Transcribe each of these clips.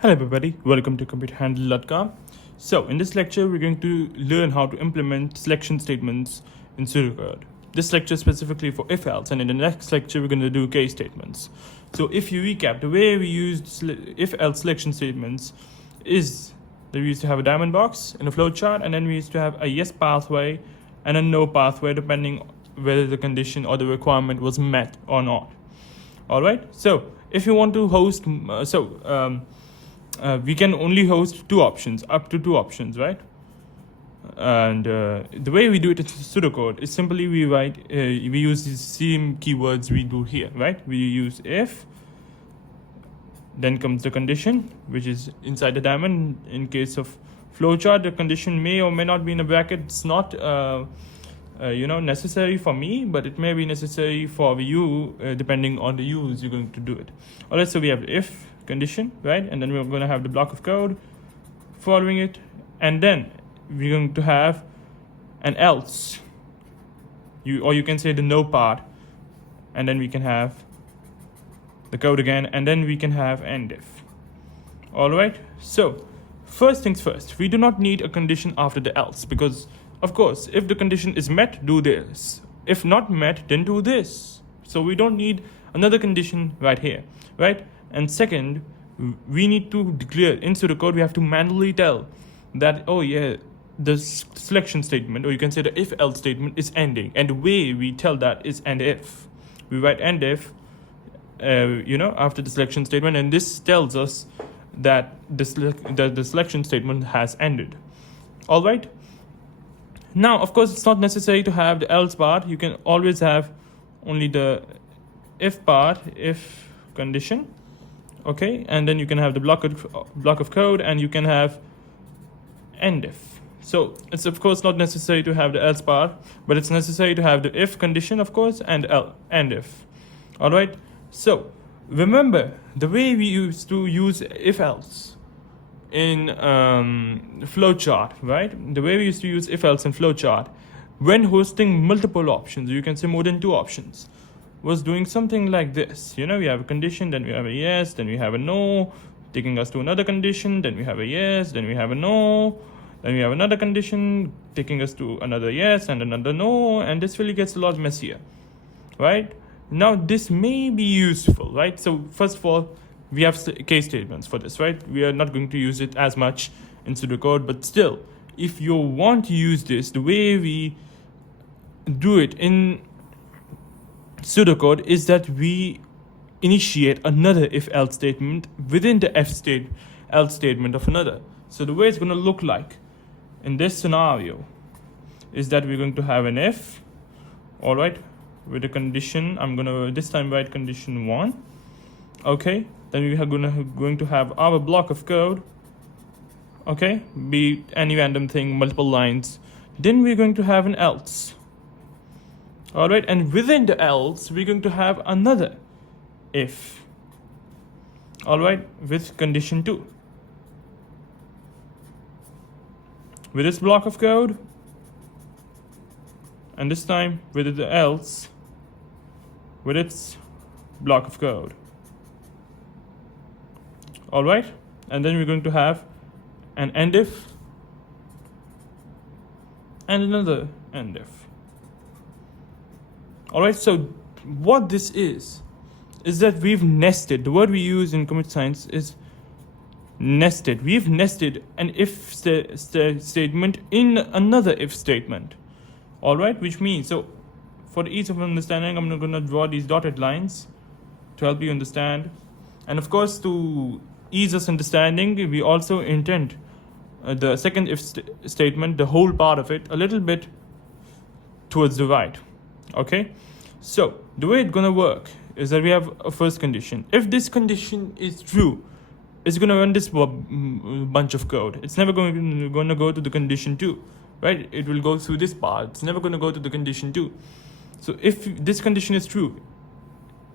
Hello everybody, welcome to computerhandle.com. So in this lecture, we're going to learn how to implement selection statements in pseudocode. This lecture is specifically for if-else, and in the next lecture, we're going to do case statements. So if you recap, the way we used if-else selection statements is that we used to have a diamond box in a flowchart, and then we used to have a yes pathway and a no pathway, depending whether the condition or the requirement was met or not. All right, so if you want to host, we can only host up to two options, right? And the way we do it in pseudocode is simply we use the same keywords we do here, right? We use if, then comes the condition, which is inside the diamond. In case of flowchart, the condition may or may not be in a bracket. It's not necessary for me, but it may be necessary for you depending on the use you're going to do it. All right, so we have if condition, right? And then we're going to have the block of code following it, and then we're going to have an else, you can say the no part, and then we can have the code again, and then we can have end if. All right, so first things first, we do not need a condition after the else, because of course if the condition is met, do this. If not met, then do this. So we don't need another condition right here, right? And second, we need to declare in pseudocode, we have to manually tell that, oh yeah, the selection statement, or you can say the if-else statement is ending. And the way we tell that is end if. We write end if, after the selection statement, and this tells us that the selection statement has ended. All right. Now, of course, it's not necessary to have the else part. You can always have only the if part, if condition. Okay, and then you can have the block of code, and you can have end if. So it's of course not necessary to have the else part, but it's necessary to have the if condition, of course, and end if. All right. So remember the way we used to use if else in flowchart, right? The way we used to use if else in flowchart when hosting multiple options, you can say more than two options, was doing something like this. We have a condition, then we have a yes, then we have a no, taking us to another condition, then we have a yes, then we have a no, then we have another condition, taking us to another yes and another no, and this really gets a lot messier, right? Now this may be useful, right? So first of all, we have case statements for this, right? We are not going to use it as much in pseudocode, but still, if you want to use this, the way we do it in pseudocode is that we initiate another if-else statement within the else statement of another. So the way it's going to look like in this scenario is that we're going to have an if, all right, with a condition. I'm going to this time write condition 1. Okay, then we are going to have our block of code, okay, be any random thing, multiple lines. Then we're going to have an else. All right, and within the else, we're going to have another if. All right, with condition 2. With this block of code, and this time with the else, with its block of code. All right, and then we're going to have an end if and another end if. All right, so what this is that we've nested. The word we use in computer science is nested. We've nested an if statement in another if statement. All right, which means, so for the ease of understanding, I'm going to draw these dotted lines to help you understand. And of course, to ease us understanding, we also intend the second if statement, the whole part of it, a little bit towards the right. Okay, so the way it's gonna work is that we have a first condition. If this condition is true, it's gonna run this bunch of code. It's never going to go to the condition 2, right? It will go through this part. It's never going to go to the condition 2. So if this condition is true,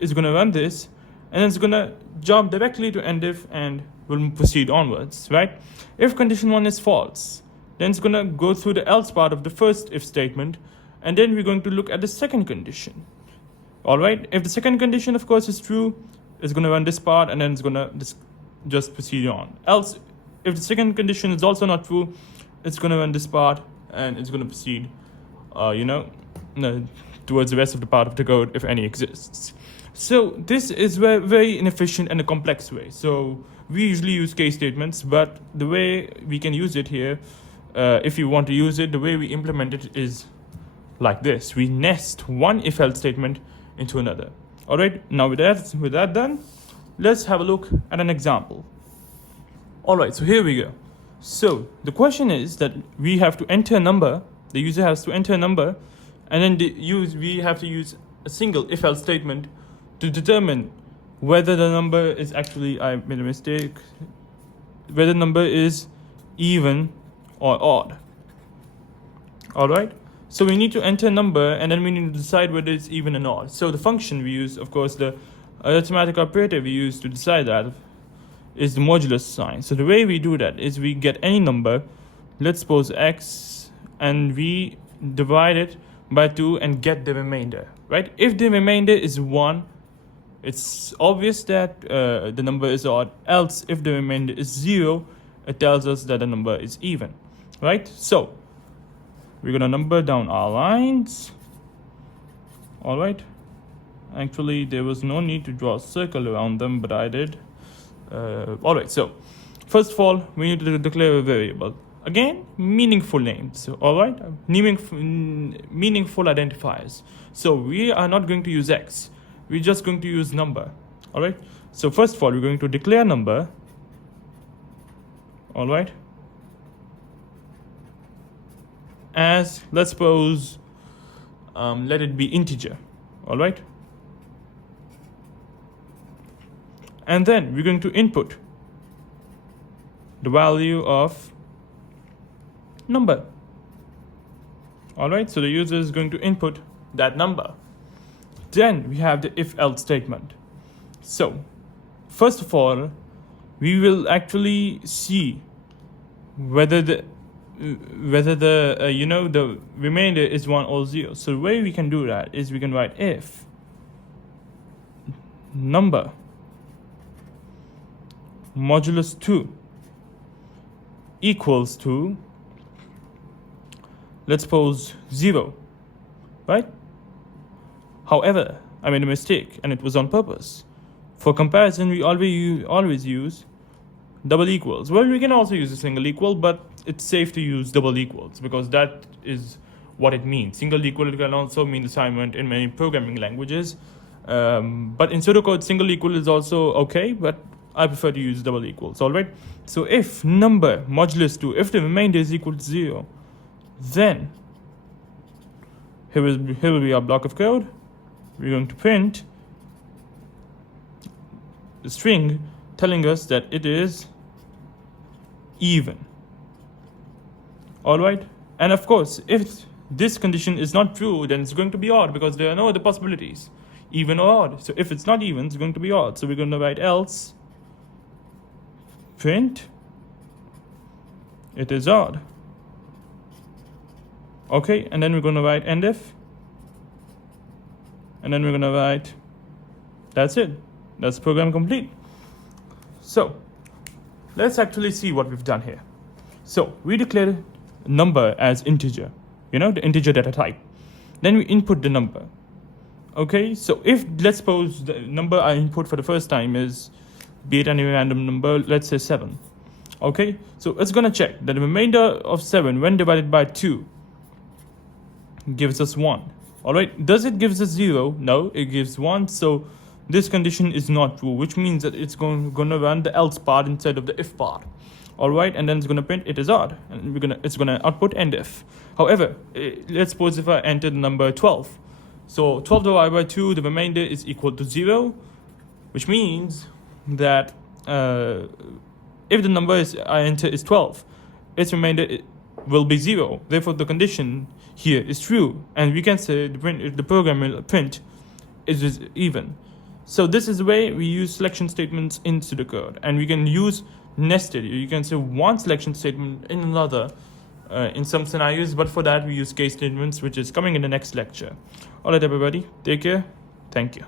it's gonna run this, and it's gonna jump directly to end if and will proceed onwards, right? If condition 1 is false, then it's gonna go through the else part of the first if statement, and then we're going to look at the second condition. All right, if the second condition, of course, is true, it's going to run this part, and then it's going to just proceed on. Else, if the second condition is also not true, it's going to run this part and it's going to proceed, towards the rest of the part of the code, if any exists. So this is very, very inefficient and a complex way. So we usually use case statements, but the way we can use it here, if you want to use it, the way we implement it is like this. We nest one if-else statement into another. All right, now with that done, let's have a look at an example. All right, so here we go. So the question is that we have to enter a number, the user has to enter a number, and then we have to use a single if-else statement to determine whether the number is actually, I made a mistake, whether the number is even or odd. All right, so we need to enter a number and then we need to decide whether it's even or odd. So the function we use, of course, the arithmetic operator we use to decide that is the modulus sign. So the way we do that is we get any number, let's suppose x, and we divide it by 2 and get the remainder, right? If the remainder is 1, it's obvious that the number is odd. Else, if the remainder is 0, it tells us that the number is even, right? So we're gonna number down our lines. All right, actually there was no need to draw a circle around them, but I did. All right, so first of all, we need to declare a variable. Again, meaningful names, all right? Meaningful identifiers. So we are not going to use x. We're just going to use number, all right? So first of all, we're going to declare number, all right? As, let's suppose, let it be integer, all right? And then we're going to input the value of number. All right, so the user is going to input that number. Then we have the if-else statement. So first of all, we will actually see whether the remainder is 1 or 0. So the way we can do that is we can write if number modulus 2 equals to, let's suppose, 0, right? However, I made a mistake and it was on purpose. For comparison, we always use double equals. Well, we can also use a single equal, but it's safe to use double equals because that is what it means. Single equal can also mean assignment in many programming languages. But in pseudocode, single equal is also okay, but I prefer to use double equals, all right? So if number modulus 2, if the remainder is equal to 0, then here will be our block of code. We're going to print the string telling us that it is even, all right? And of course, if this condition is not true, then it's going to be odd because there are no other possibilities, even or odd. So if it's not even, it's going to be odd. So we're going to write else print it is odd. Okay, and then we're going to write end if, and then we're going to write, that's it. That's program complete. So let's actually see what we've done here. So we declared number as integer, the integer data type. Then we input the number. Okay, so if, let's suppose the number I input for the first time is, be it any random number, let's say 7. Okay, so it's going to check that the remainder of 7 when divided by 2 gives us 1. All right, does it gives us 0? No, it gives 1. So this condition is not true, which means that it's going to run the else part instead of the if part. All right, and then it's going to print it is odd, and it's going to output end if. However, let's suppose if I enter the number 12. So 12 divided by 2, the remainder is equal to 0, which means that if the number I enter is 12, its remainder will be 0. Therefore, the condition here is true, and we can say the program will print is even. So this is the way we use selection statements in pseudocode, and we can use nested. You can say one selection statement in another in some scenarios, but for that we use case statements, which is coming in the next lecture. All right, everybody, take care. Thank you.